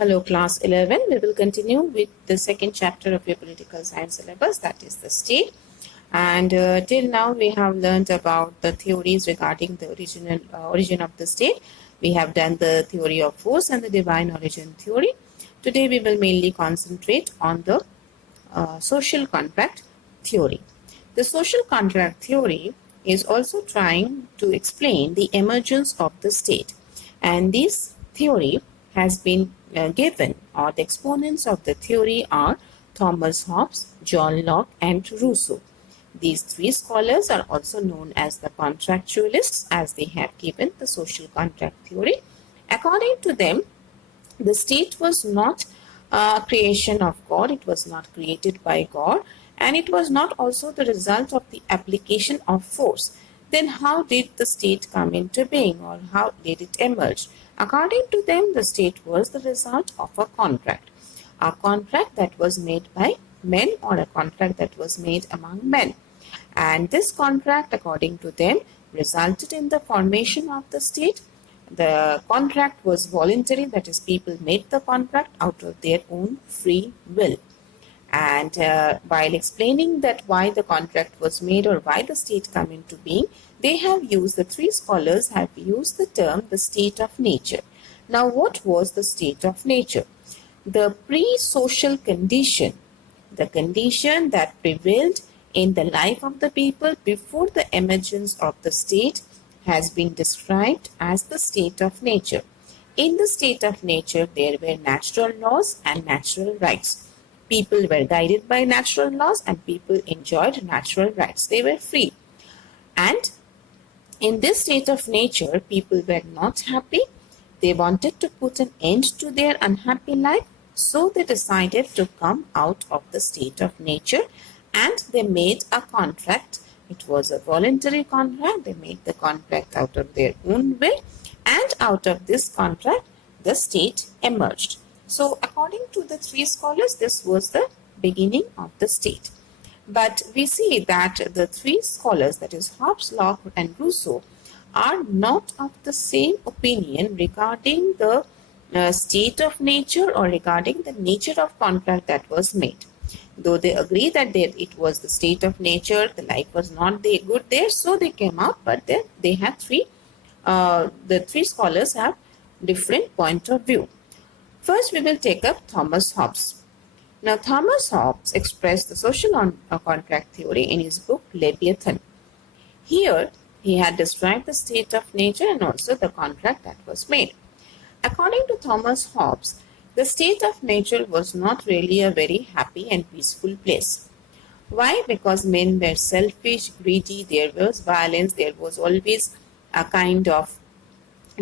Hello, class 11. We will continue with the second chapter of your political science syllabus, that is the state. And till now, we have learned about the theories regarding the origin of the state. We have done the theory of force and the divine origin theory. Today, we will mainly concentrate on the social contract theory. The social contract theory is also trying to explain the emergence of the state, and this theory has been given, or the exponents of the theory are Thomas Hobbes, John Locke, and Rousseau. These three scholars are also known as the contractualists, as they have given the social contract theory. According to them, the state was not a creation of God, it was not created by God, and it was not also the result of the application of force. Then how did the state come into being, or how did it emerge? According to them, the state was the result of a contract that was made by men, or a contract that was made among men. And this contract, according to them, resulted in the formation of the state. The contract was voluntary, that is, people made the contract out of their own free will. And while explaining that why the contract was made, or why the state come into being, the three scholars have used the term the state of nature. Now, what was the state of nature? The pre-social condition, the condition that prevailed in the life of the people before the emergence of the state, has been described as the state of nature. In the state of nature, there were natural laws and natural rights. People were guided by natural laws and people enjoyed natural rights. They were free. And in this state of nature, people were not happy. They wanted to put an end to their unhappy life. So they decided to come out of the state of nature, and they made a contract. It was a voluntary contract. They made the contract out of their own will, and out of this contract, the state emerged. So, according to the three scholars, this was the beginning of the state. But we see that the three scholars, that is Hobbes, Locke, and Rousseau, are not of the same opinion regarding the state of nature, or regarding the nature of contract that was made. Though they agree that it was the state of nature, the life was not good there, so they came out, but they had the three scholars have different point of view. First, we will take up Thomas Hobbes. Now, Thomas Hobbes expressed the social contract theory in his book Leviathan. Here, he had described the state of nature and also the contract that was made. According to Thomas Hobbes, the state of nature was not really a very happy and peaceful place. Why? Because men were selfish, greedy, there was violence, there was always a kind of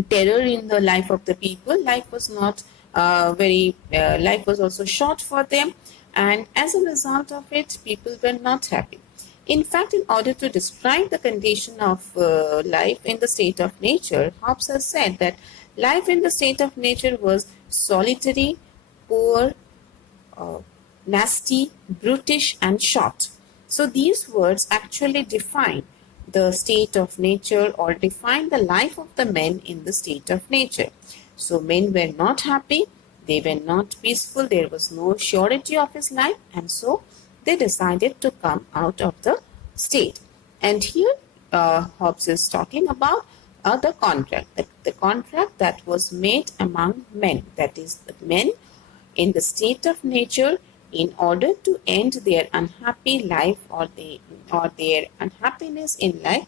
terror in the life of the people. Life was not life was also short for them, and as a result of it, people were not happy. In fact, in order to describe the condition of life in the state of nature, Hobbes has said that life in the state of nature was solitary, poor, nasty, brutish, and short. So these words actually define the state of nature, or define the life of the men in the state of nature. So men were not happy, they were not peaceful, there was no surety of his life, and so they decided to come out of the state. And here Hobbes is talking about the contract, the contract that was made among men, that is, the men in the state of nature, in order to end their unhappy life, or their unhappiness in life,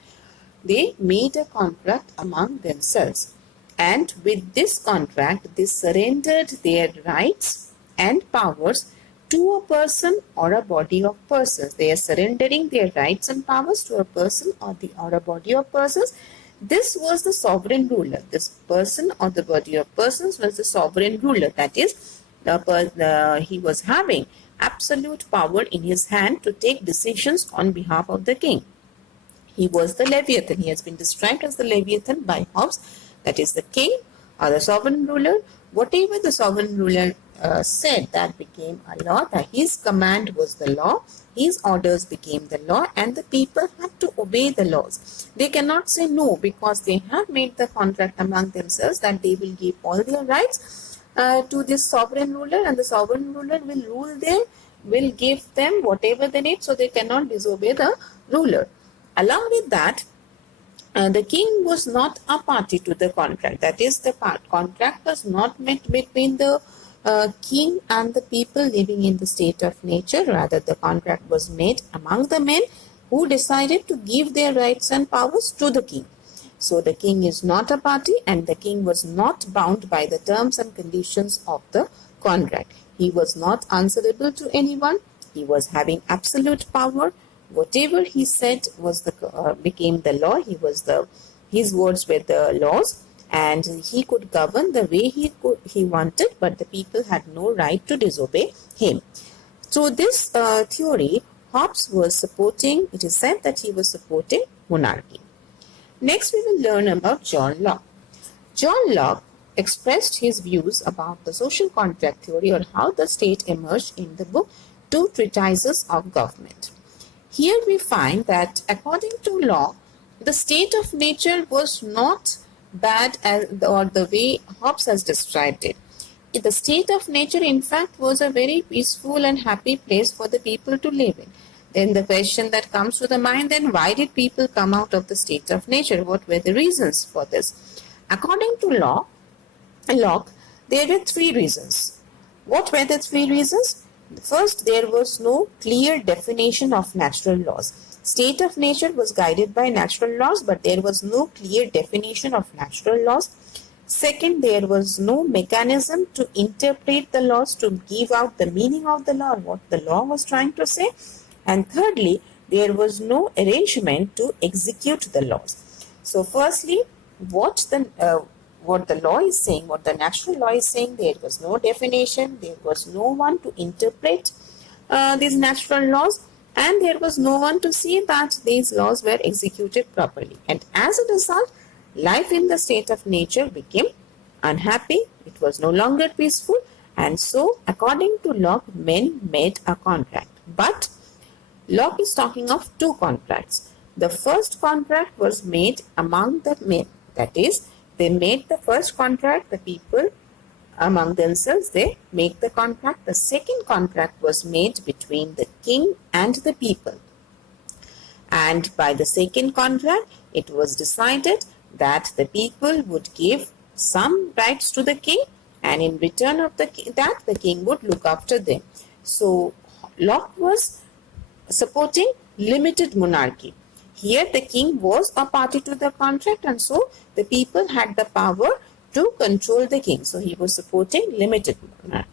they made a contract among themselves. And with this contract, they surrendered their rights and powers to a person or a body of persons. They are surrendering their rights and powers to a person or a body of persons. This was the sovereign ruler. This person or the body of persons was the sovereign ruler. That is, he was having absolute power in his hand to take decisions on behalf of the king. He was the Leviathan. He has been described as the Leviathan by Hobbes. That is, the king or the sovereign ruler. Whatever the sovereign ruler said, that became a law. That his command was the law. His orders became the law, and the people had to obey the laws. They cannot say no, because they have made the contract among themselves that they will give all their rights to this sovereign ruler, and the sovereign ruler will rule them, will give them whatever they need, so they cannot disobey the ruler. Along with that, the king was not a party to the contract. That is, the contract was not made between the king and the people living in the state of nature. Rather, the contract was made among the men who decided to give their rights and powers to the king. So the king is not a party, and the king was not bound by the terms and conditions of the contract. He was not answerable to anyone. He was having absolute power. Whatever he said was became the law. His words were the laws, and he could govern the way he wanted, but the people had no right to disobey him. So this theory, Hobbes was supporting. It is said that he was supporting monarchy. Next, we will learn about John Locke. John Locke expressed his views about the social contract theory, or how the state emerged, in the book Two Treatises of Government. Here we find that according to Locke, the state of nature was not bad or the way Hobbes has described it. The state of nature, in fact, was a very peaceful and happy place for the people to live in. Then the question that comes to the mind, then why did people come out of the state of nature? What were the reasons for this? According to Locke, there were three reasons. What were the three reasons? First, there was no clear definition of natural laws. State of nature was guided by natural laws, but there was no clear definition of natural laws. Second, there was no mechanism to interpret the laws, to give out the meaning of the law, what the law was trying to say. And thirdly, there was no arrangement to execute the laws. So firstly, what the law is saying, what the natural law is saying, there was no definition, there was no one to interpret these natural laws, and there was no one to see that these laws were executed properly. And as a result, life in the state of nature became unhappy, it was no longer peaceful, and so according to Locke, men made a contract. But Locke is talking of two contracts. The first contract was made among the men. That is, they made the first contract, the people among themselves, they make the contract. The second contract was made between the king and the people. And by the second contract, it was decided that the people would give some rights to the king, and in return of that, the king would look after them. So Locke was supporting limited monarchy. Here the king was a party to the contract, and so the people had the power to control the king. So he was supporting limited monarchy.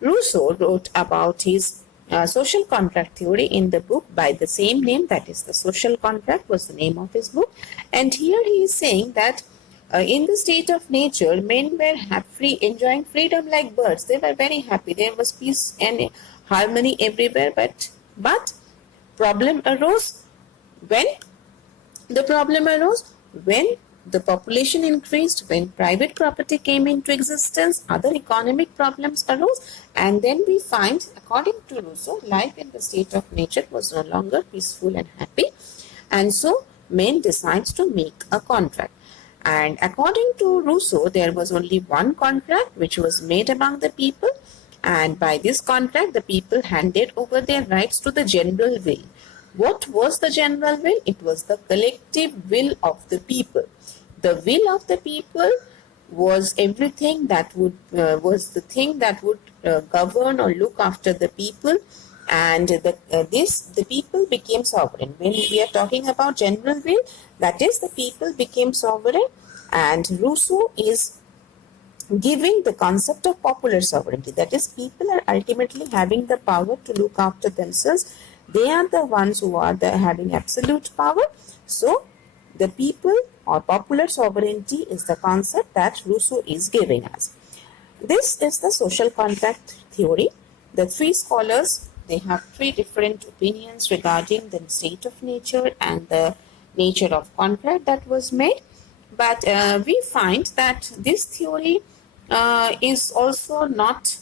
Rousseau wrote about his social contract theory in the book by the same name, that is, The Social Contract was the name of his book. And here he is saying that in the state of nature, men were enjoying freedom like birds. They were very happy. There was peace and harmony everywhere, but problem arose when the population increased, when private property came into existence, other economic problems arose, and then we find, according to Rousseau, life in the state of nature was no longer peaceful and happy, and so men decides to make a contract. And according to Rousseau, there was only one contract which was made among the people, and by this contract, the people handed over their rights to the general will. What was the general will? It was the collective will of the people. The will of the people was everything that would was the thing that would govern or look after the people, and the people became sovereign. When we are talking about general will, that is, the people became sovereign, and Rousseau is giving the concept of popular sovereignty. That is, people are ultimately having the power to look after themselves. They are the ones who are having absolute power. So the people or popular sovereignty is the concept that Rousseau is giving us. This is the social contract theory. The three scholars, they have three different opinions regarding the state of nature and the nature of contract that was made. But we find that this theory is also not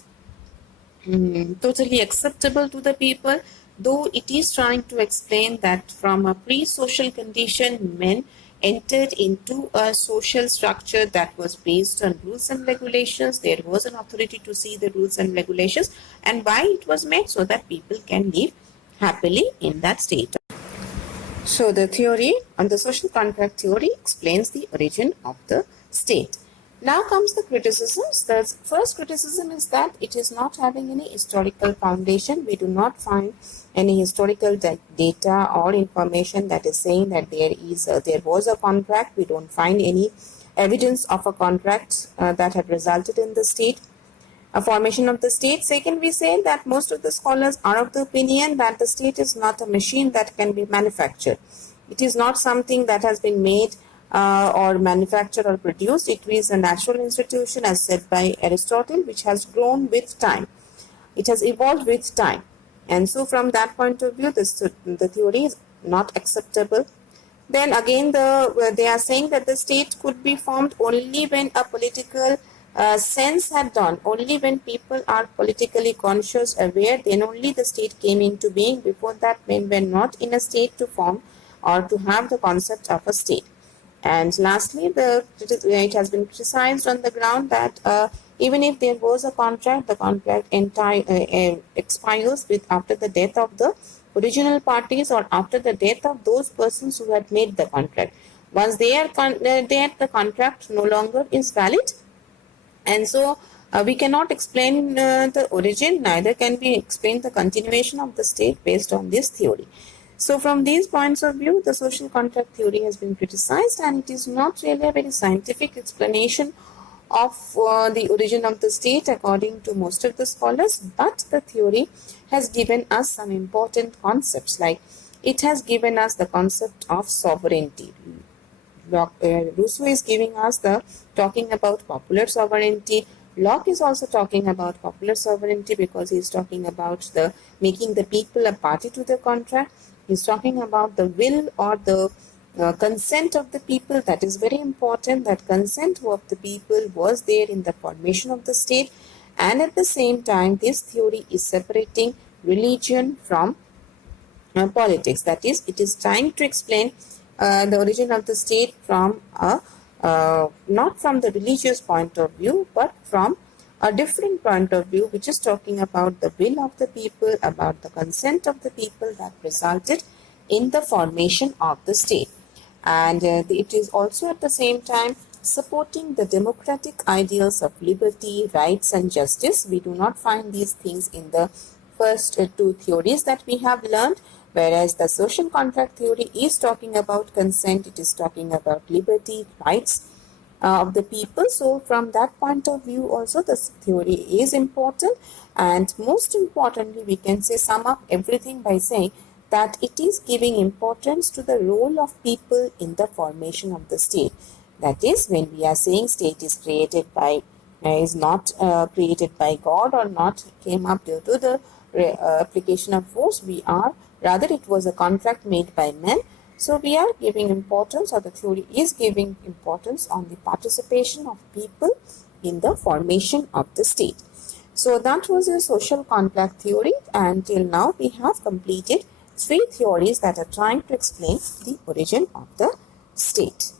totally acceptable to the people, though it is trying to explain that from a pre-social condition, men entered into a social structure that was based on rules and regulations. There was an authority to see the rules and regulations, and why it was made, so that people can live happily in that state. So the theory on the social contract theory explains the origin of the state. Now comes the criticisms. The first criticism is that it is not having any historical foundation. We do not find any historical data or information that is saying that there was a contract. We don't find any evidence of a contract that had resulted in the state, a formation of the state. Second, we say that most of the scholars are of the opinion that the state is not a machine that can be manufactured. It is not something that has been made or manufactured or produced. It is a natural institution, as said by Aristotle, which has grown with time. It has evolved with time. And so from that point of view, the theory is not acceptable. Then again, they are saying that the state could be formed only when a political sense had dawned, only when people are politically conscious, aware, then only the state came into being. Before that, men were not in a state to form or to have the concept of a state. And lastly, it has been criticized on the ground that even if there was a contract, the contract expires after the death of the original parties or after the death of those persons who had made the contract. Once they are dead, the contract no longer is valid. And so we cannot explain the origin, neither can we explain the continuation of the state based on this theory. So from these points of view, the social contract theory has been criticized, and it is not really a very scientific explanation of the origin of the state according to most of the scholars, but the theory has given us some important concepts, like it has given us the concept of sovereignty. Rousseau is giving us talking about popular sovereignty. Locke is also talking about popular sovereignty because he is talking about making the people a party to the contract. He is talking about the will or the consent of the people. That is very important, that consent of the people was there in the formation of the state. And at the same time, this theory is separating religion from politics. That is, it is trying to explain the origin of the state from not from the religious point of view, but from a different point of view, which is talking about the will of the people, about the consent of the people that resulted in the formation of the state. And it is also at the same time supporting the democratic ideals of liberty, rights, and justice. We do not find these things in the first two theories that we have learned, whereas the social contract theory is talking about consent, it is talking about liberty, rights of the people. So from that point of view also, this theory is important. And most importantly, we can say sum up everything by saying that it is giving importance to the role of people in the formation of the state. That is, when we are saying state is created by is not created by God or not came up due to the application of force, rather it was a contract made by men. So we are giving importance, or the theory is giving importance on the participation of people in the formation of the state. So that was a social contract theory, and till now we have completed three theories that are trying to explain the origin of the state.